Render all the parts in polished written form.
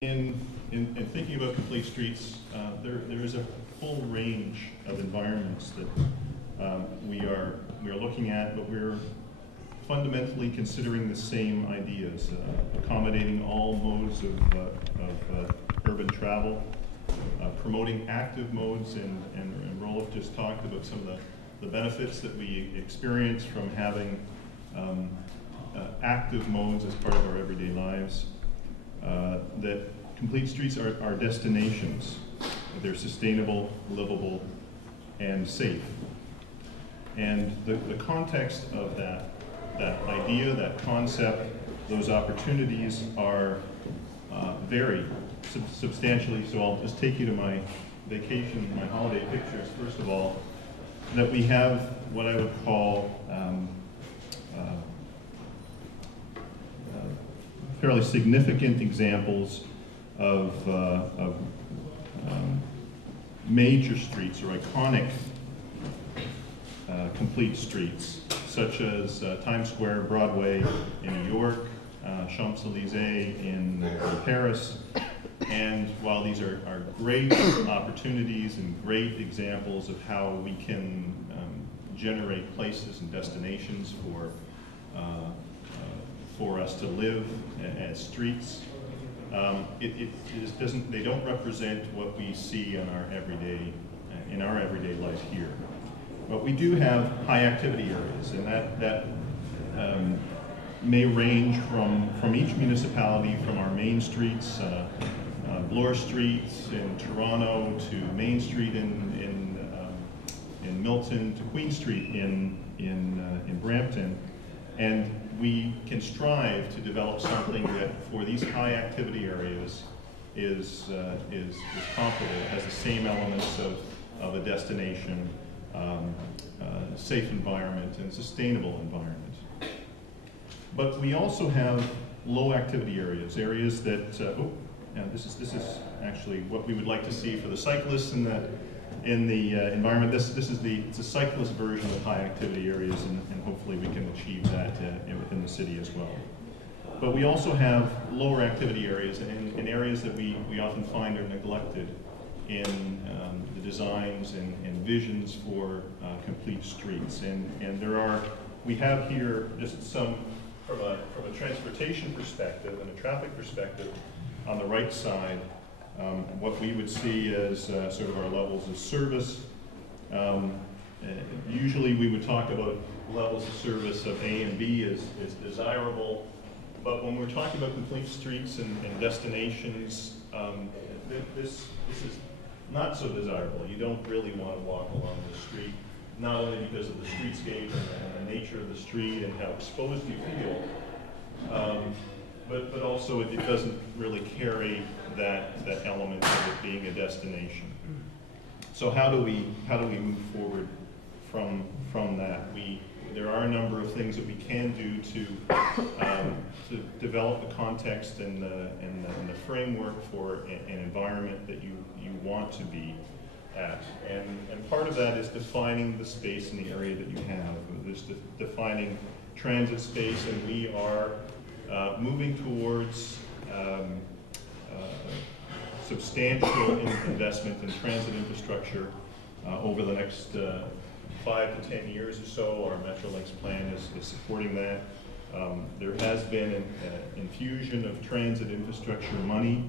In thinking about complete streets, there is a full range of environments that we are looking at, but we're fundamentally considering the same ideas, accommodating all modes of urban travel, promoting active modes, and Rolf just talked about some of the benefits that we experience from having active modes as part of our everyday lives. That complete streets are destinations. They're sustainable, livable, and safe. And the context of that idea, that concept, those opportunities are vary substantially. So I'll just take you to my vacation, my holiday pictures. First of all, that we have what I would call fairly significant examples of major streets or iconic complete streets, such as Times Square, Broadway in New York, Champs-Élysées in Paris. And while these are great opportunities and great examples of how we can generate places and destinations for us to live as streets, they don't represent what we see in our everyday life here. But we do have high activity areas, and that may range from each municipality, from our main streets, Bloor Street in Toronto, to Main Street in Milton, to Queen Street in Brampton. And we can strive to develop something that, for these high activity areas, is comparable, has the same elements of a destination, safe environment, and sustainable environment. But we also have low activity areas that, this is actually what we would like to see for the cyclists in the environment. It's a cyclist version of high activity areas, and hopefully we can achieve that within the city as well. But we also have lower activity areas, and areas that we often find are neglected in the designs and visions for complete streets. And we have here just some, from a transportation perspective and a traffic perspective, on the right side, what we would see as sort of our levels of service. Usually we would talk about levels of service of A and B is desirable, but when we're talking about complete streets and destinations, this is not so desirable. You don't really want to walk along the street, not only because of the streetscape and the nature of the street and how exposed you feel, but also it doesn't really carry that element of it being a destination. So how do we move forward from that? There are a number of things that we can do to develop the context and the framework for an environment that you want to be at. And part of that is defining the space in the area that you have. There's defining transit space, and we are moving towards substantial investment in transit infrastructure over the next 5 to 10 years or so. Our Metrolinx plan is supporting that. There has been an infusion of transit infrastructure money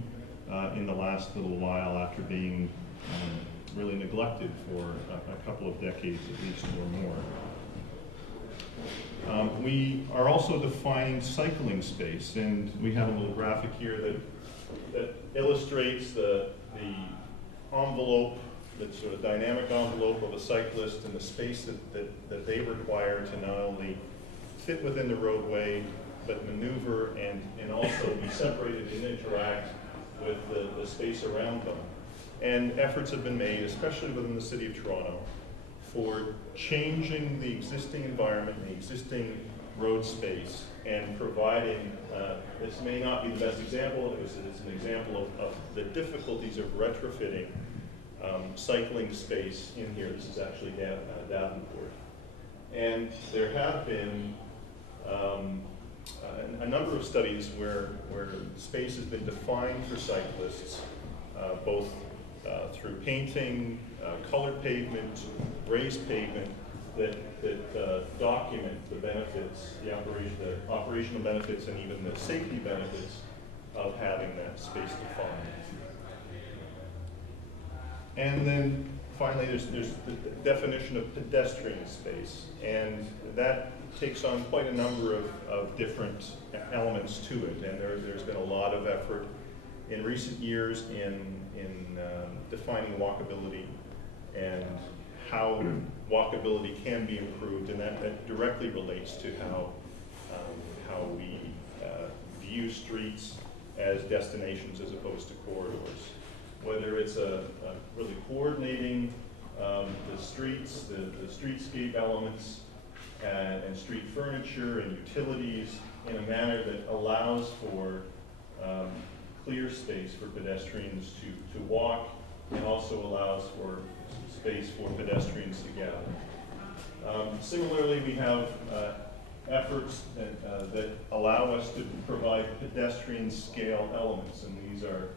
in the last little while, after being really neglected for a couple of decades at least or more. We are also defining cycling space, and we have a little graphic here that illustrates the envelope, that sort of dynamic envelope of a cyclist, and the space that they require to not only fit within the roadway, but maneuver and also be separated and interact with the space around them. And efforts have been made, especially within the City of Toronto, for changing the existing environment, the existing road space, and providing, this may not be the best example, it's an example of the difficulties of retrofitting cycling space in here. This is actually Davenport. And there have been a number of studies where space has been defined for cyclists, both through painting, colored pavement, raised pavement, that document the benefits, the operational benefits, and even the safety benefits of having that space defined. And then finally, there's the definition of pedestrian space, and that takes on quite a number of different elements to it. And there's been a lot of effort in recent years in defining walkability and how walkability can be improved, and that directly relates to how we view streets as destinations as opposed to corridors. Whether it's really coordinating the streets, the streetscape elements, and street furniture and utilities in a manner that allows for clear space for pedestrians to walk, and also allows for space for pedestrians to gather. Similarly, we have efforts that allow us to provide pedestrian scale elements, and these are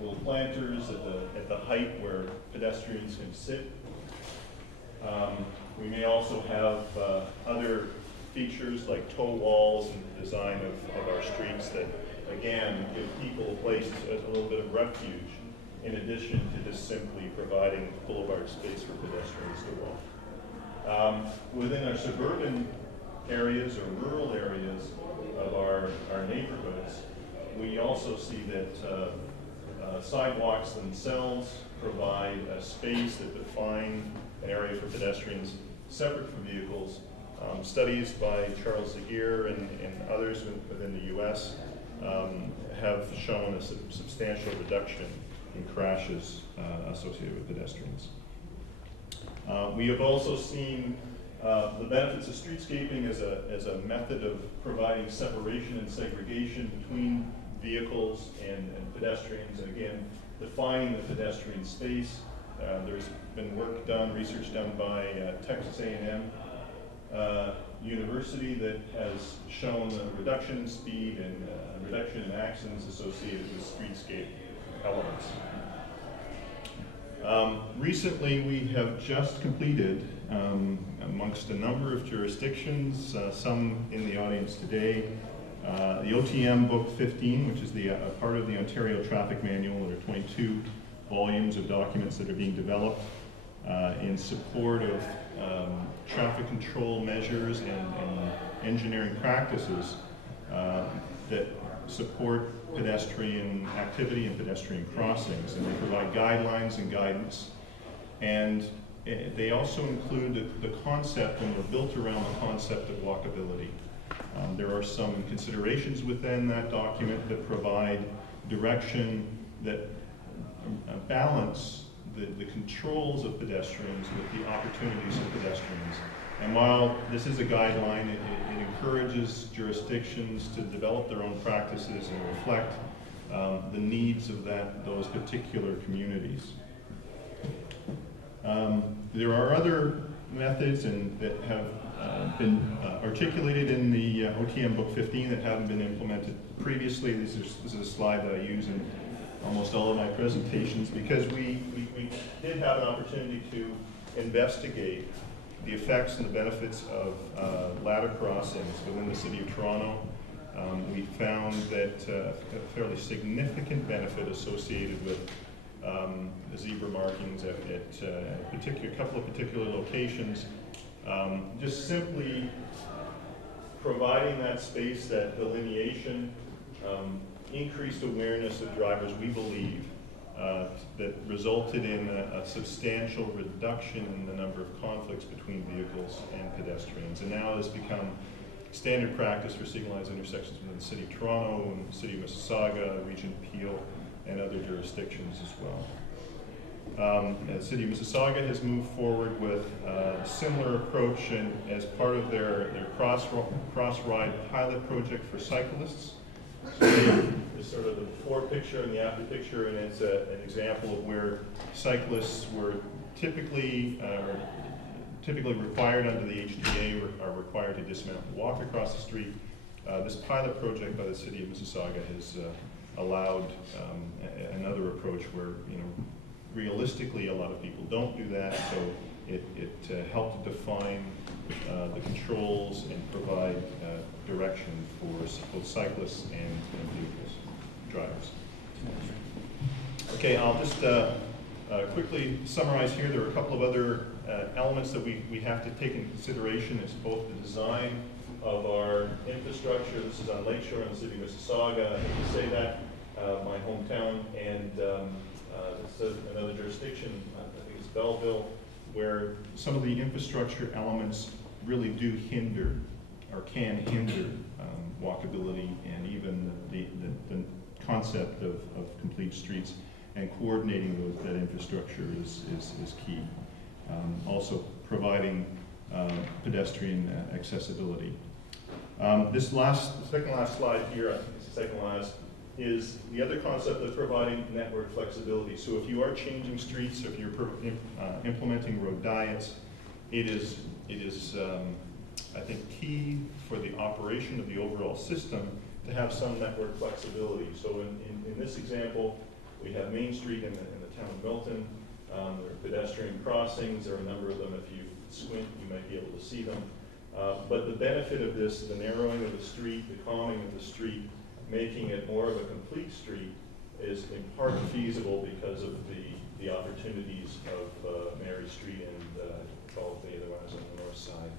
little planters at the height where pedestrians can sit. We may also have other features like toe walls and the design of our streets that, again, give people a place, a little bit of refuge, in addition to just simply providing boulevard space for pedestrians to walk. Within our suburban areas or rural areas of our neighborhoods, we also see that sidewalks themselves provide a space that define an area for pedestrians separate from vehicles. Studies by Charles Zagier and others within the U.S. Have shown a substantial reduction in crashes associated with pedestrians. We have also seen the benefits of streetscaping as a method of providing separation and segregation between vehicles and pedestrians, and again, defining the pedestrian space. There's been work done, research done by Texas A&M University that has shown a reduction in speed and a reduction in accidents associated with streetscape elements. Recently, we have just completed, amongst a number of jurisdictions, some in the audience today, the OTM Book 15, which is the part of the Ontario Traffic Manual. There are 22 volumes of documents that are being developed in support of traffic control measures and engineering practices that support pedestrian activity and pedestrian crossings. And they provide guidelines and guidance. And they also include the concept, and they're built around the concept of walkability. There are some considerations within that document that provide direction that balance the controls of pedestrians with the opportunities of pedestrians. And while this is a guideline, it encourages jurisdictions to develop their own practices and reflect the needs of those particular communities. There are other methods that have been articulated in the OTM Book 15 that haven't been implemented previously. This is a slide that I use in almost all of my presentations, because we did have an opportunity to investigate the effects and the benefits of ladder crossings within the City of Toronto. We found that a fairly significant benefit associated with the zebra markings at a couple of particular locations. Just simply providing that space, that delineation, increased awareness of drivers, we believe, that resulted in a substantial reduction in the number of conflicts between vehicles and pedestrians. And now has become standard practice for signalized intersections within the City of Toronto and the City of Mississauga, Region Peel, and other jurisdictions as well. The City of Mississauga has moved forward with a similar approach, and as part of their cross-ride pilot project for cyclists. So there's sort of the before picture and the after picture, and it's an example of where cyclists were typically required under the HDA are required to dismount and walk across the street. This pilot project by the City of Mississauga has allowed another approach where, realistically a lot of people don't do that, so it helped define the controls and provide direction for both cyclists and vehicles, drivers. Okay, I'll just quickly summarize here. There are a couple of other elements that we have to take into consideration. It's both the design of our infrastructure. This is on Lakeshore in the City of Mississauga. I hate to say that, my hometown, and this is another jurisdiction, I think it's Belleville, where some of the infrastructure elements really do hinder or can hinder walkability and even the concept of complete streets, and coordinating that infrastructure is key. Also providing pedestrian accessibility. The second last slide here, I think it's the second last, is the other concept of providing network flexibility. So if you are changing streets, if you're implementing road diets, it is I think, key for the operation of the overall system to have some network flexibility. So in this example, we have Main Street in the town of Milton. There are pedestrian crossings. There are a number of them. If you squint, you might be able to see them. But the benefit of this, the narrowing of the street, the calming of the street, making it more of a complete street, is in part feasible because of the opportunities of Mary Street and 12th, the other one is on the north side,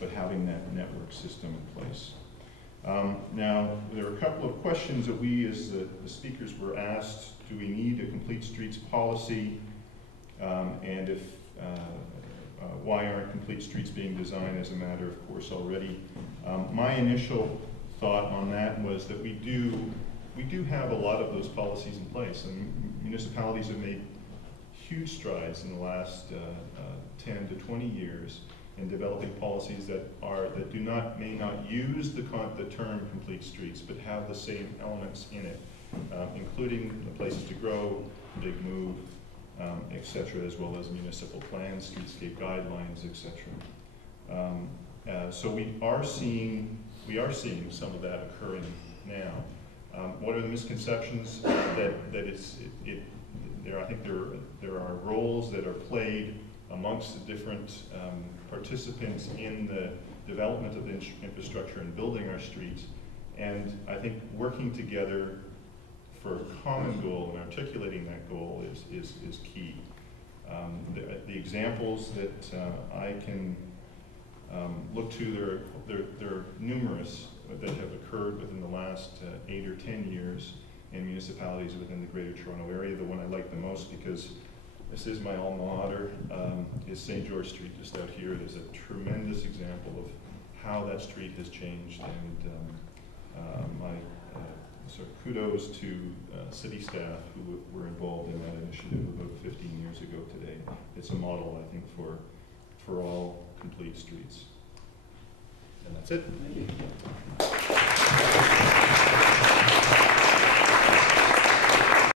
but having that network system in place. Now, there are a couple of questions that we as the speakers were asked. Do we need a complete streets policy? And if why aren't complete streets being designed as a matter of course already? My initial thought on that was that we do have a lot of those policies in place, and municipalities have made huge strides in the last 10 to 20 years in developing policies that may not use the term complete streets, but have the same elements in it, including the places to grow, big move, etc., as well as municipal plans, streetscape guidelines, etc. So we are seeing some of that occurring now. What are the misconceptions? I think there are roles that are played amongst the different participants in the development of the infrastructure and building our streets, and I think working together for a common goal and articulating that goal is key. The examples that I can look to, there are numerous that have occurred within the last 8 or 10 years in municipalities within the Greater Toronto Area. The one I like the most, because this is my alma mater, is St. George Street, just out here. There's a tremendous example of how that street has changed, and my sort of kudos to city staff who were involved in that initiative about 15 years ago today. It's a model, I think, for all complete streets. And that's it. Thank you.